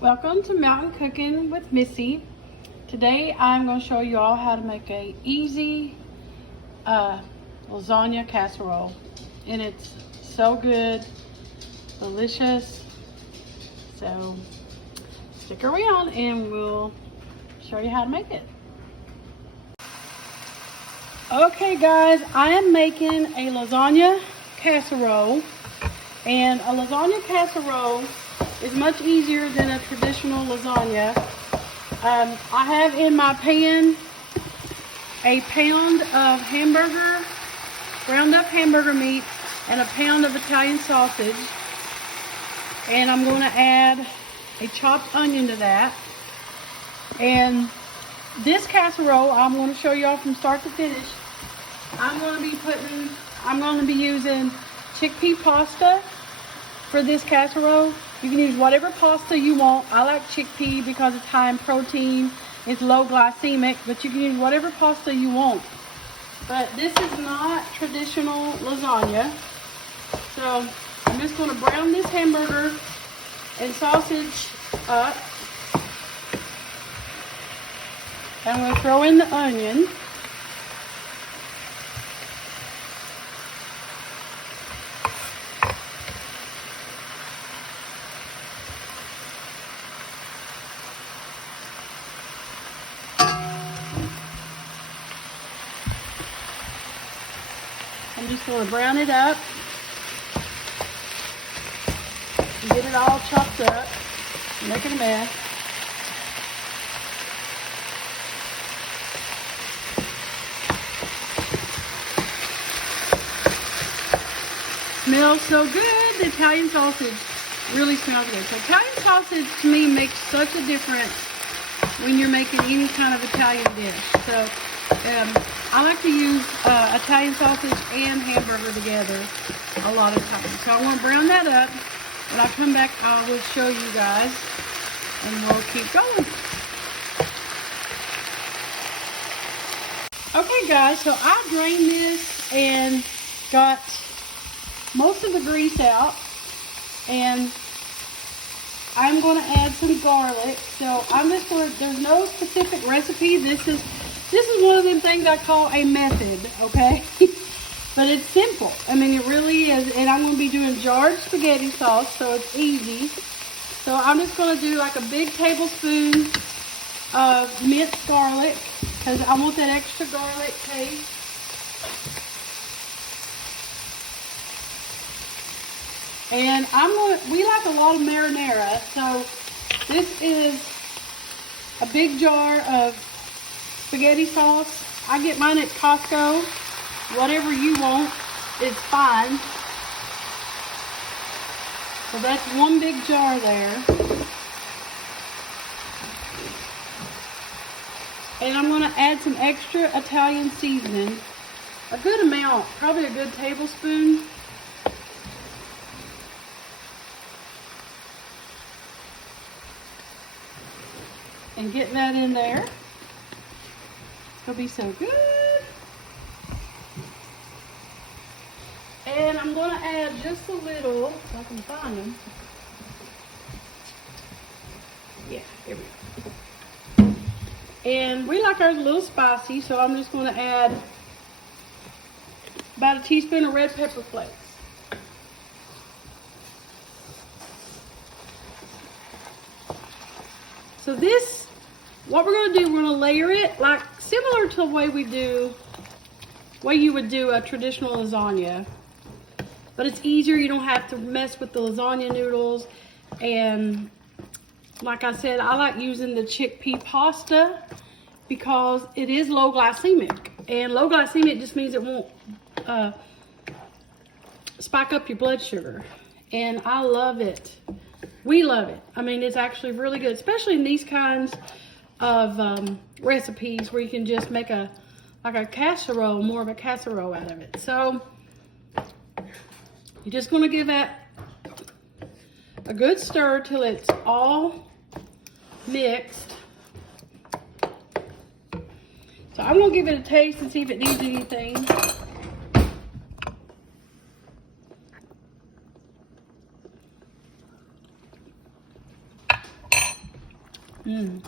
Welcome to Mountain Cooking with Missy. Today I'm going to show you all how to make a easy lasagna casserole, and it's so good, delicious. So stick around and we'll show you how to make it. Okay guys, I am making a lasagna casserole, and a lasagna casserole is much easier than a traditional lasagna. I have in my pan a pound of hamburger, ground up hamburger meat, and a pound of Italian sausage. And I'm going to add a chopped onion to that. And this casserole, I'm going to show you all from start to finish. I'm going to be using chickpea pasta for this casserole. You can use whatever pasta you want. I like chickpea because it's high in protein, it's low glycemic, but you can use whatever pasta you want. But this is not traditional lasagna. So I'm just going to brown this hamburger and sausage up. I'm going to throw in the onion. I'm just going to brown it up and get it all chopped up, making a mess. Smells so good. The Italian sausage really smells good. So Italian sausage to me makes such a difference when you're making any kind of Italian dish. So I like to use Italian sausage and hamburger together a lot of times. So I want to brown that up. When I come back, I will show you guys, and we'll keep going. Okay guys, so I drained this and got most of the grease out, and I'm going to add some garlic. So I'm just going to, there's no specific recipe. This is one of them things I call a method, okay? But it's simple. I mean, it really is. And I'm going to be doing jarred spaghetti sauce, so it's easy. So I'm just going to do like a big tablespoon of minced garlic, because I want that extra garlic taste. And we like a lot of marinara, so this is a big jar of spaghetti sauce. I get mine at Costco. Whatever you want is fine. So that's one big jar there. And I'm going to add some extra Italian seasoning. A good amount, probably a good tablespoon. And get that in there. It'll be so good. And I'm going to add just a little, if I can find them. Yeah, here we go. And we like ours a little spicy, so I'm just going to add about a teaspoon of red pepper flakes. So this, what we're going to do, we're going to layer it like similar to the way you would do a traditional lasagna. But it's easier. You don't have to mess with the lasagna noodles. And like I said, I like using the chickpea pasta because it is low glycemic. And low glycemic just means it won't spike up your blood sugar. And I love it. We love it. I mean, it's actually really good, especially in these kinds of recipes where you can just make like a casserole, more of a casserole out of it. So you're just going to give that a good stir till it's all mixed. So I'm going to give it a taste and see if it needs anything. Mmm.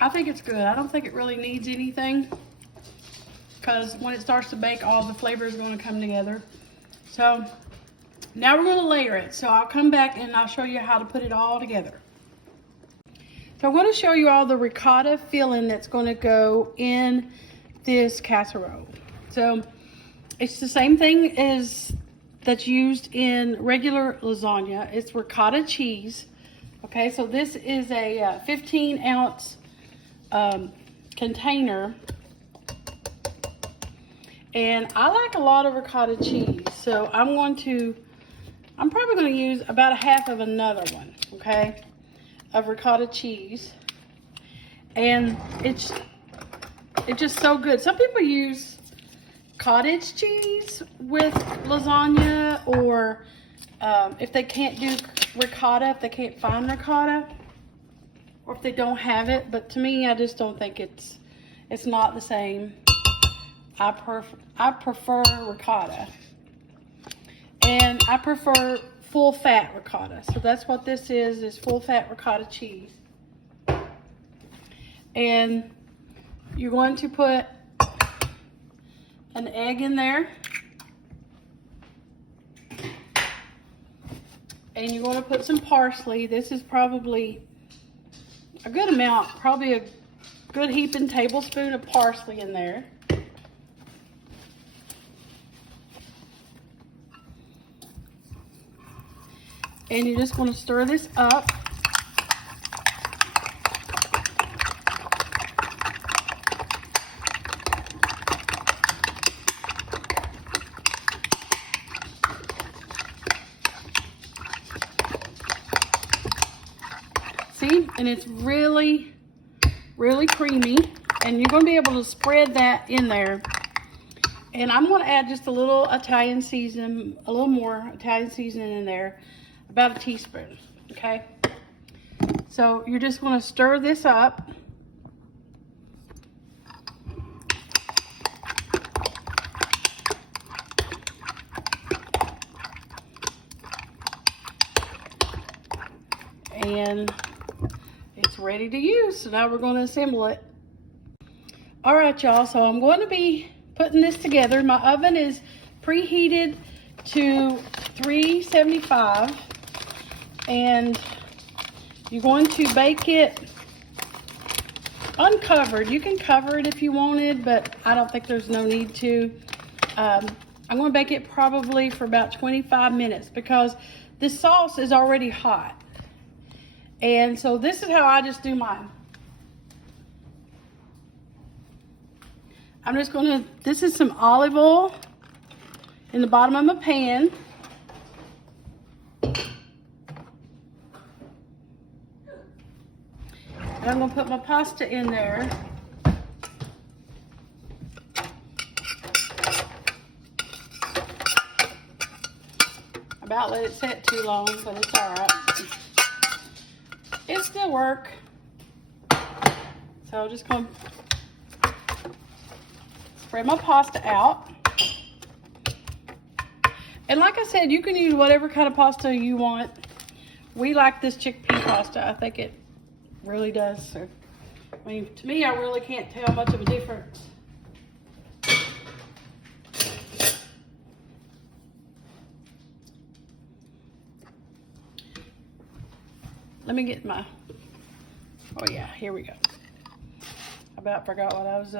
I think it's good. I don't think it really needs anything, because when it starts to bake, all the flavor is going to come together. So now we're going to layer it. So I'll come back and I'll show you how to put it all together. So I'm going to show you all the ricotta filling that's going to go in this casserole. So it's the same thing as that's used in regular lasagna. It's ricotta cheese. Okay, so this is a 15-ounce container, and I like a lot of ricotta cheese, so I'm probably going to use about a half of another one, okay, of ricotta cheese. And it's just so good. Some people use cottage cheese with lasagna, or if they can't do ricotta, if they can't find ricotta, or if they don't have it. But to me, I just don't think it's not the same. I prefer ricotta, and I prefer full fat ricotta. So that's what this is full fat ricotta cheese. And you're going to put an egg in there, and you're going to put some parsley. This is probably a good amount, probably a good heaping tablespoon of parsley in there. And you just want to stir this up. See, and it's really, really creamy, and you're going to be able to spread that in there. And I'm going to add just a little Italian seasoning, a little more Italian seasoning in there, about a teaspoon, okay? So you're just going to stir this up. And it's ready to use. So now we're going to assemble it. All right, y'all, so I'm going to be putting this together. My oven is preheated to 375, and you're going to bake it uncovered. You can cover it if you wanted, but I don't think there's no need to. I'm going to bake it probably for about 25 minutes because this sauce is already hot. And so this is how I just do mine. I'm just going to, this is some olive oil in the bottom of my pan. And I'm going to put my pasta in there. About let it set too long, but it's all right. It still work. So just going to spread my pasta out. And like I said, you can use whatever kind of pasta you want. We like this chickpea pasta. I think it really does. So, I mean, to me, I really can't tell much of a difference. Let me get my, oh yeah, here we go. About forgot what I was,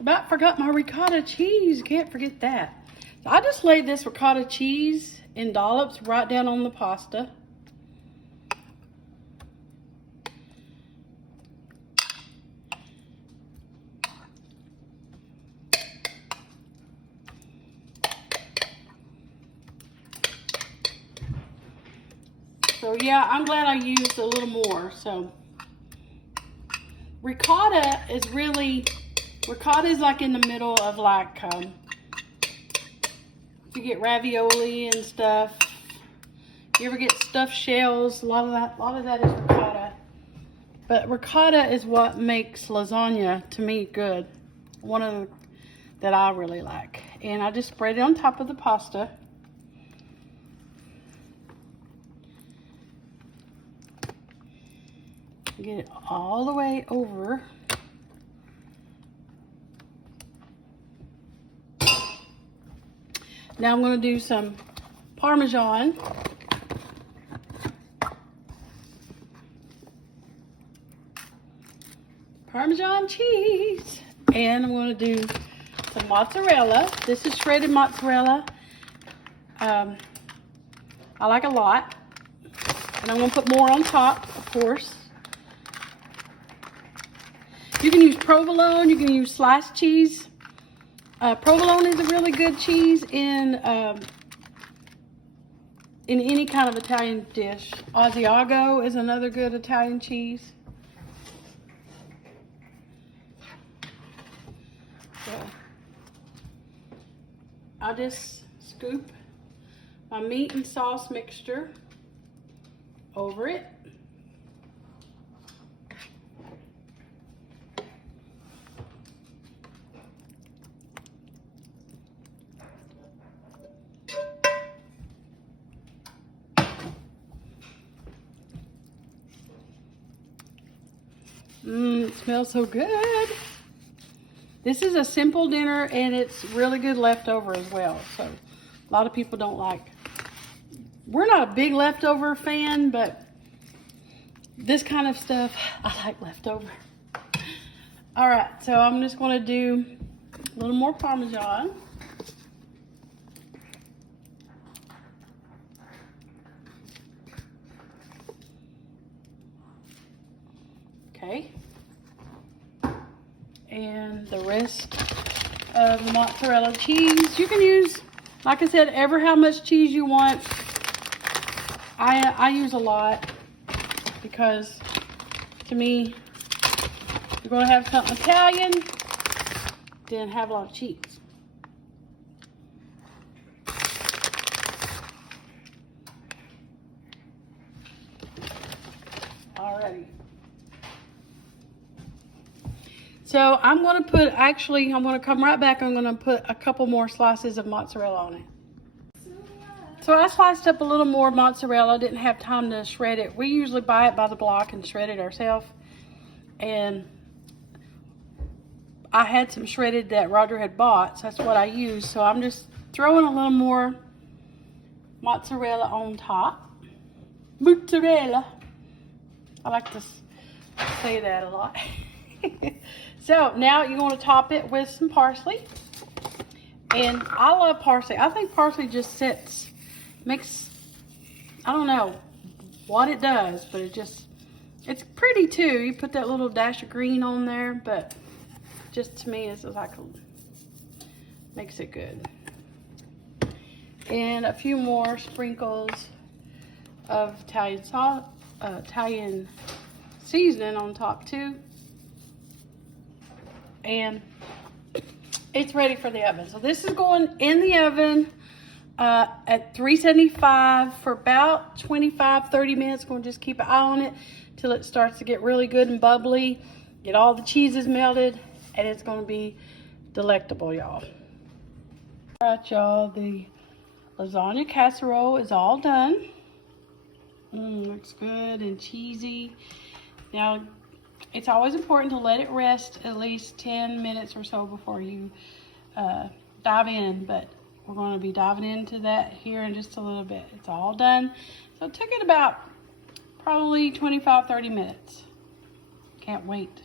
about forgot my ricotta cheese. Can't forget that. So I just laid this ricotta cheese in dollops right down on the pasta. So yeah, I'm glad I used a little more. So ricotta is like in the middle of like, you get ravioli and stuff. You ever get stuffed shells? A lot of that is ricotta. But ricotta is what makes lasagna, to me, good. One of the that I really like. And I just spread it on top of the pasta. Get it all the way over. Now I'm going to do some Parmesan. Parmesan cheese. And I'm going to do some mozzarella. This is shredded mozzarella. I like a lot. And I'm going to put more on top, of course. You can use provolone. You can use sliced cheese. Provolone is a really good cheese in any kind of Italian dish. Asiago is another good Italian cheese. So I'll just scoop my meat and sauce mixture over it. It smells so good. This is a simple dinner and it's really good leftover as well. So a lot of people don't like. We're not a big leftover fan, but this kind of stuff, I like leftover. All right, so I'm just going to do a little more Parmesan. Okay. And the rest of the mozzarella cheese. You can use, like I said, ever how much cheese you want. I use a lot because to me, if you're going to have something Italian, then have a lot of cheese. Alrighty. So I'm going to put, actually, I'm going to come right back. I'm going to put a couple more slices of mozzarella on it. So I sliced up a little more mozzarella. I didn't have time to shred it. We usually buy it by the block and shred it ourselves. And I had some shredded that Roger had bought, so that's what I used. So I'm just throwing a little more mozzarella on top. Mozzarella. I like to say that a lot. So now you're going to top it with some parsley. And I love parsley. I think parsley just makes, I don't know what it does, but it's pretty too. You put that little dash of green on there, but just to me, it's like, makes it good. And a few more sprinkles of Italian salt, Italian seasoning on top too. And it's ready for the oven. So this is going in the oven at 375 for about 25-30 minutes. Going to just keep an eye on it till it starts to get really good and bubbly. Get all the cheeses melted, and it's going to be delectable, y'all. All right, y'all, the lasagna casserole is all done. Looks good and cheesy. Now, it's always important to let it rest at least 10 minutes or so before you dive in, but we're going to be diving into that here in just a little bit. It's all done. So it took it about probably 25-30 minutes. Can't wait.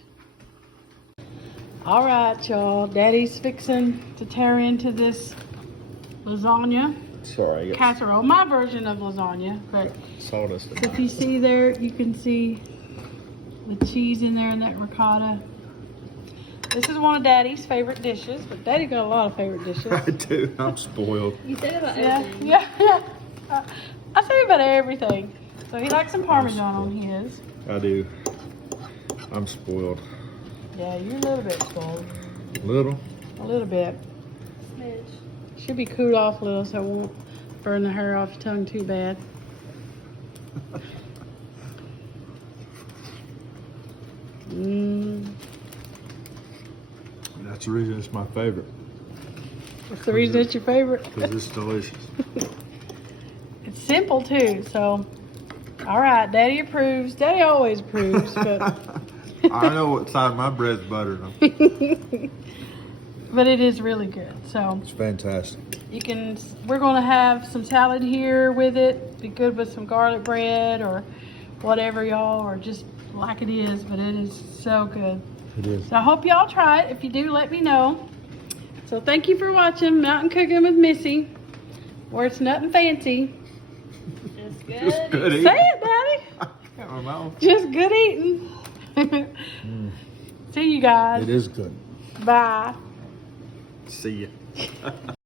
All right, y'all. Daddy's fixing to tear into this lasagna casserole. My version of lasagna, but sawdust. If you see there, you can see the cheese in there and that ricotta. This is one of Daddy's favorite dishes, but Daddy got a lot of favorite dishes. I do. I'm spoiled. You said about everything. Yeah. I say about everything. So he likes some Parmesan on his. I do. I'm spoiled. Yeah, you're a little bit spoiled. Little? A little bit. Smidge. Should be cooled off a little so it won't burn the hair off your tongue too bad. That's the reason it's my favorite. What's the reason it's your favorite? Because it's delicious. It's simple too, so All right, Daddy approves. Daddy always approves, but I know what side my bread's buttered on. but it is really good. So It's fantastic. you can. We're gonna have some salad here with it. Be good with some garlic bread or whatever, y'all, or just like it is. But it is so good. It is. So I hope y'all try it. If you do, let me know. So thank you for watching Mountain Cooking with Missy, where it's nothing fancy. It's good. Just good Say eating. it, Daddy. I don't know. Just good eating. See you guys. It is good. Bye. See ya.